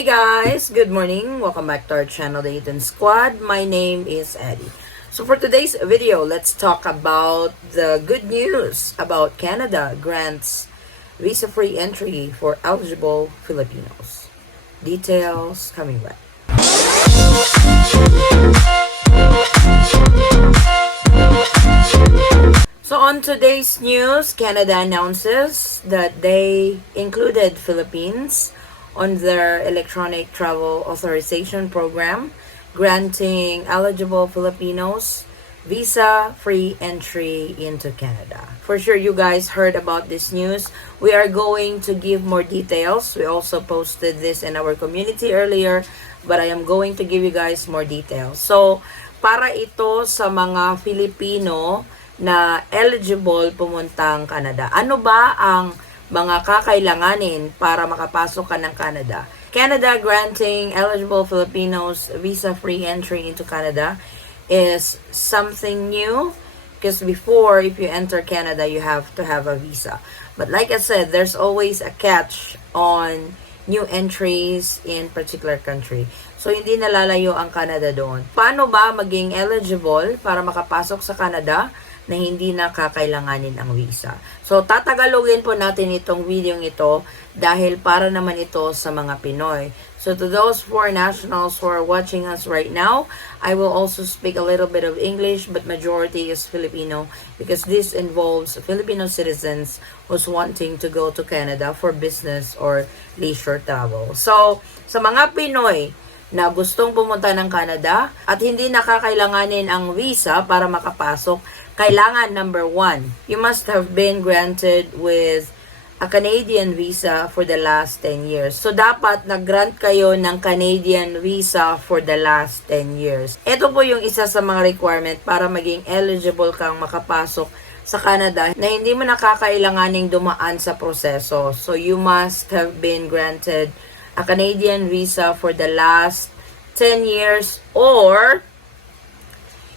Hey guys, good morning. Welcome back to our channel, the Eaton Squad. My name is Addie. So for today's video, let's talk about the good news about Canada grants visa-free entry for eligible Filipinos. Details coming back. So on today's news, Canada announces that they included Philippines on their Electronic Travel Authorization program, granting eligible Filipinos visa-free entry into Canada. For sure, you guys heard about this news. We are going to give more details. We also posted this in our community earlier, but I am going to give you guys more details. So, para ito sa mga Filipino na eligible pumuntang Canada. Ano ba ang mga kakailanganin para makapasok ka ng Canada? Canada granting eligible Filipinos visa-free entry into Canada is something new because before, if you enter Canada, you have to have a visa. But like I said, there's always a catch on new entries in particular country. So, hindi nalalayo ang Canada doon. Paano ba maging eligible para makapasok sa Canada na hindi na kakailanganin ang visa? So, tatagalogin po natin itong video ito dahil para naman ito sa mga Pinoy. So, to those foreign nationals who are watching us right now, I will also speak a little bit of English, but majority is Filipino because this involves Filipino citizens who's wanting to go to Canada for business or leisure travel. So, sa mga Pinoy na gustong pumunta ng Canada at hindi nakakailanganin ang visa para makapasok, kailangan number 1, you must have been granted with a Canadian visa for the last 10 years. So, dapat nag-grant kayo ng Canadian visa for the last 10 years. Ito po yung isa sa mga requirement para maging eligible kang makapasok sa Canada na hindi mo nakakailanganing dumaan sa proseso. So, you must have been granted a Canadian visa for the last 10 years or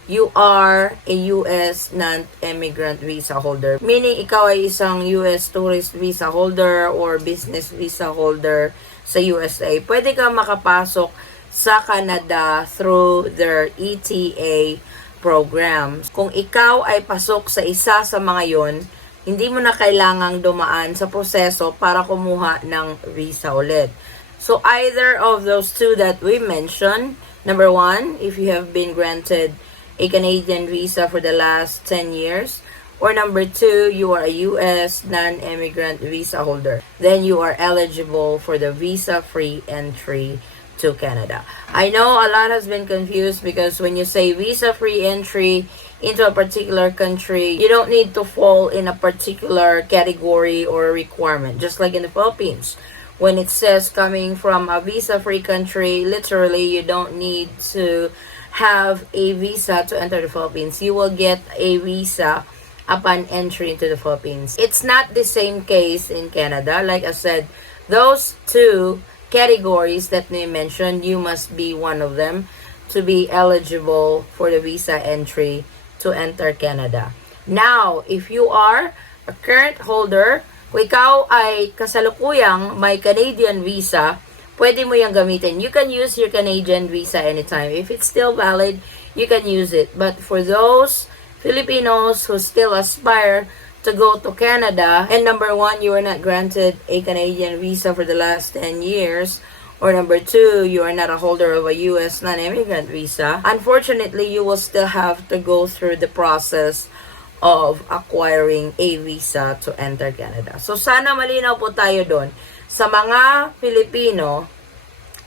you are a U.S. non-immigrant visa holder. Meaning, ikaw ay isang U.S. tourist visa holder or business visa holder sa USA. Pwede kang makapasok sa Canada through their ETA program. Kung ikaw ay pasok sa isa sa mga yon, hindi mo na kailangang dumaan sa proseso para kumuha ng visa ulit. So, either of those two that we mentioned, number 1, if you have been granted a Canadian visa for the last 10 years, or number 2, you are a U.S. non-immigrant visa holder, then you are eligible for the visa-free entry to Canada. I know a lot has been confused because when you say visa-free entry into a particular country, you don't need to fall in a particular category or requirement, just like in the Philippines. When it says coming from a visa-free country, literally you don't need to have a visa to enter the Philippines. You will get a visa upon entry into the Philippines. It's not the same case in Canada. Like I said, those two categories that we mentioned, you must be one of them to be eligible for the visa entry to enter Canada. Now, if you are a current holder, kung ikaw ay kasalukuyang may Canadian visa, pwede mo yung gamitin. You can use your Canadian visa anytime. If it's still valid, you can use it. But for those Filipinos who still aspire to go to Canada, and number 1, you are not granted a Canadian visa for the last 10 years, or number 2, you are not a holder of a U.S. non-immigrant visa, unfortunately, you will still have to go through the process of acquiring a visa to enter Canada. So, sana malinaw po tayo doon. Sa mga Filipino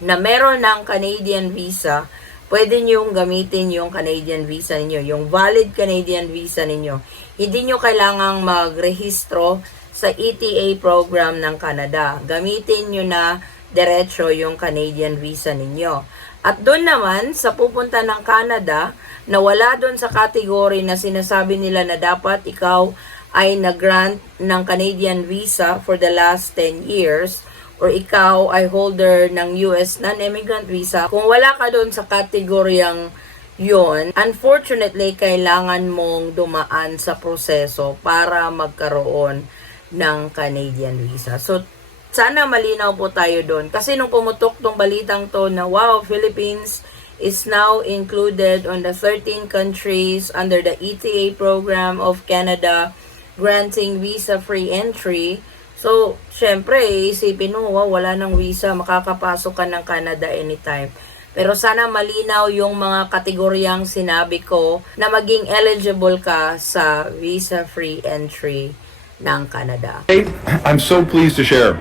na meron ng Canadian visa, pwede niyong gamitin yung Canadian visa ninyo, yung valid Canadian visa ninyo. Hindi nyo kailangang magrehistro sa ETA program ng Canada. Gamitin nyo na diretso yung Canadian visa ninyo. At doon naman, sa pupunta ng Canada, na wala doon sa category na sinasabi nila na dapat ikaw ay nag-grant ng Canadian visa for the last 10 years or ikaw ay holder ng US non-immigrant visa, kung wala ka doon sa kategoryang yon, unfortunately, kailangan mong dumaan sa proseso para magkaroon ng Canadian visa. So, sana malinaw po tayo doon. Kasi nung pumutok tong balitang to na wow, Philippines is now included on the 13 countries under the ETA program of Canada granting visa-free entry. So, syempre, isipin mo, wow, wala ng visa, makakapasok ka ng Canada anytime. Pero sana malinaw yung mga kategoryang sinabi ko na maging eligible ka sa visa-free entry ng Canada. I'm so pleased to share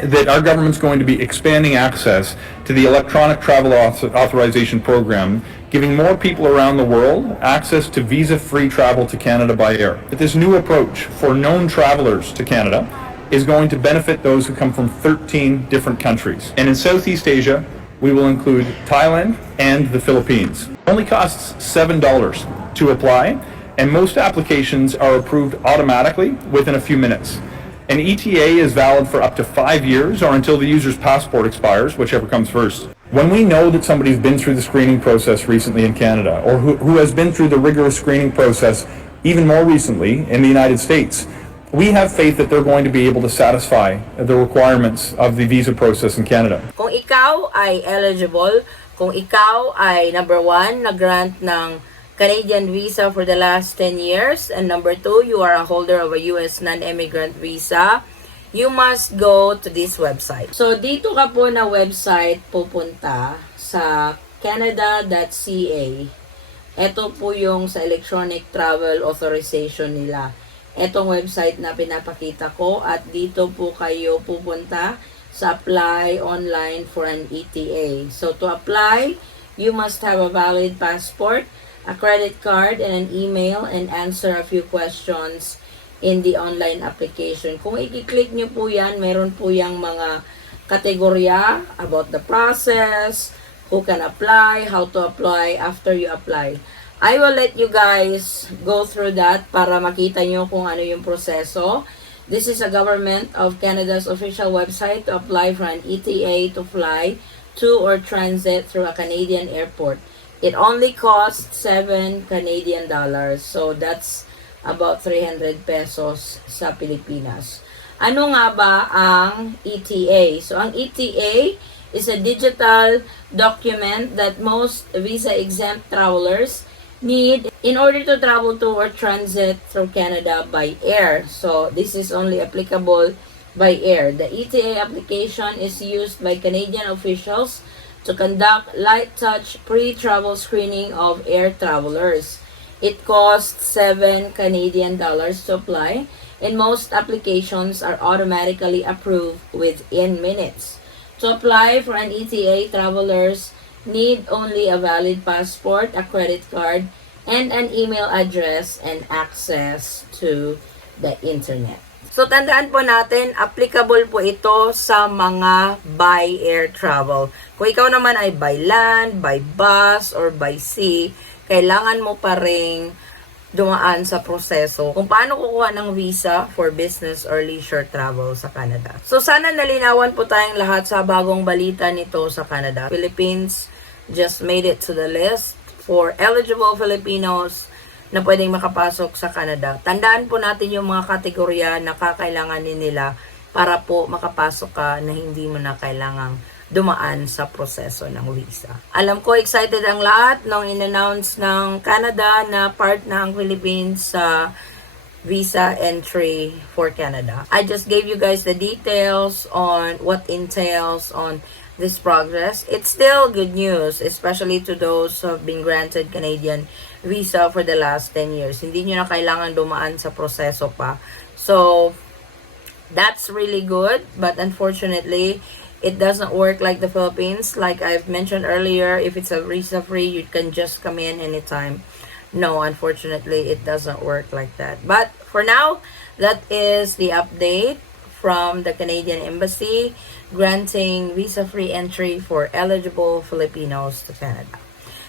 that our government's going to be expanding access to the Electronic Travel Authorization program, giving more people around the world access to visa-free travel to Canada by air. That this new approach for known travelers to Canada is going to benefit those who come from 13 different countries. And in Southeast Asia, we will include Thailand and the Philippines. It only costs $7 to apply, and most applications are approved automatically within a few minutes. An ETA is valid for up to 5 years or until the user's passport expires, whichever comes first. When we know that somebody's been through the screening process recently in Canada, or who has been through the rigorous screening process even more recently in the United States, we have faith that they're going to be able to satisfy the requirements of the visa process in Canada. Kung ikaw ay eligible, kung ikaw ay number 1, na-grant ng Canadian visa for the last 10 years, and number 2, you are a holder of a US non-immigrant visa, you must go to this website. So, dito ka po na website pupunta sa canada.ca. Ito po yung sa Electronic Travel Authorization nila. Itong website na pinapakita ko, at dito po kayo pupunta sa apply online for an ETA. So, to apply, you must have a valid passport, a credit card, and an email, and answer a few questions in the online application. Kung i-click nyo po yan, meron po yung mga kategorya about the process, who can apply, how to apply after you apply. I will let you guys go through that para makita nyo kung ano yung proseso. This is a Government of Canada's official website to apply for an ETA to fly to or transit through a Canadian airport. It only costs 7 Canadian dollars. So, that's about 300 pesos sa Pilipinas. Ano nga ba ang ETA? So, ang ETA is a digital document that most visa-exempt travelers need in order to travel to or transit through Canada by air. So, this is only applicable by air. The ETA application is used by Canadian officials to conduct light touch pre-travel screening of air travelers. It costs 7 Canadian dollars to apply, and most applications are automatically approved within minutes. To apply for an ETA, travelers need only a valid passport, a credit card, and an email address and access to the internet. So, tandaan po natin, applicable po ito sa mga by air travel. Kung ikaw naman ay by land, by bus, or by sea, kailangan mo pa rin dumaan sa proseso kung paano kukuha ng visa for business or leisure travel sa Canada. So, sana nalinawan po tayong lahat sa bagong balita nito sa Canada. Philippines just made it to the list for eligible Filipinos na pwedeng makapasok sa Canada. Tandaan po natin yung mga kategorya na kakailanganin nila para po makapasok ka na hindi mo na kailangang dumaan sa proseso ng visa. Alam ko excited ang lahat nung in-announce ng Canada na part na ang Philippines sa visa entry for Canada. I just gave you guys the details on what entails on this progress. It's still good news, especially to those who have been granted Canadian visa for the last 10 years. Hindi nyo na kailangan dumaan sa proseso pa. So, that's really good. But unfortunately, it doesn't work like the Philippines. Like I've mentioned earlier, if it's a visa-free, you can just come in anytime. No, unfortunately, it doesn't work like that. But for now, that is the update from the Canadian Embassy granting visa-free entry for eligible Filipinos to Canada.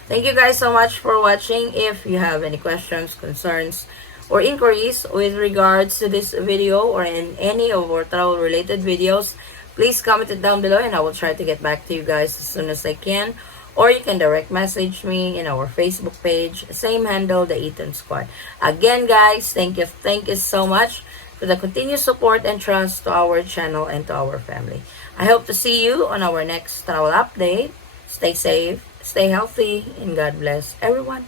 Thank you guys so much for watching. If you have any questions, concerns, or inquiries with regards to this video or in any of our travel-related videos, please comment it down below and I will try to get back to you guys as soon as I can. Or you can direct message me in our Facebook page. Same handle, the Eaton Squad. Again, guys, thank you so much. for the continued support and trust to our channel and to our family. I hope to see you on our next travel update. Stay safe, stay healthy, and God bless everyone.